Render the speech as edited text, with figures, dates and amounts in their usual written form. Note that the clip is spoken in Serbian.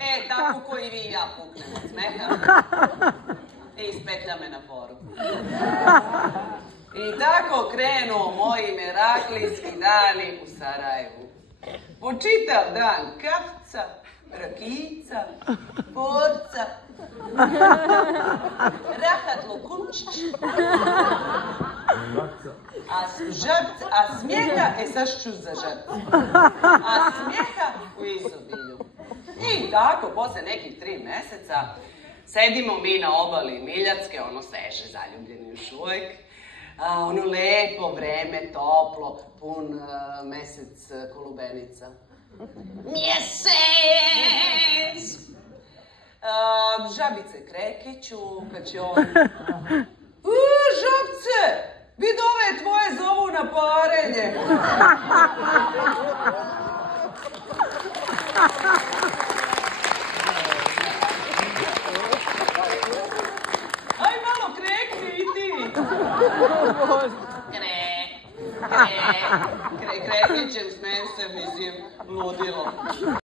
E, tako ko i vi i ja puknem od smeha. I ispetlja me na foru. I tako krenu moji meraklijski dani u Sarajevu. Po čitav dan kafca, rakijica, borca, rahat lukunčić, a smijeha, sad ću za žabca, a smijeha u izobilju. I tako, posle nekih 3 meseca, sedimo mi na obali Miljacke, ono seže zaljubljeni još uvek, ono lepo vreme, toplo, pun mesec kolubenica. Mjesec! Žabice krekeću, kad će on... Žabce! Vid ove tvoje zovu na parenje! Aj malo krekni i ti! Kreknićem, smejem se, mislim, ludilo.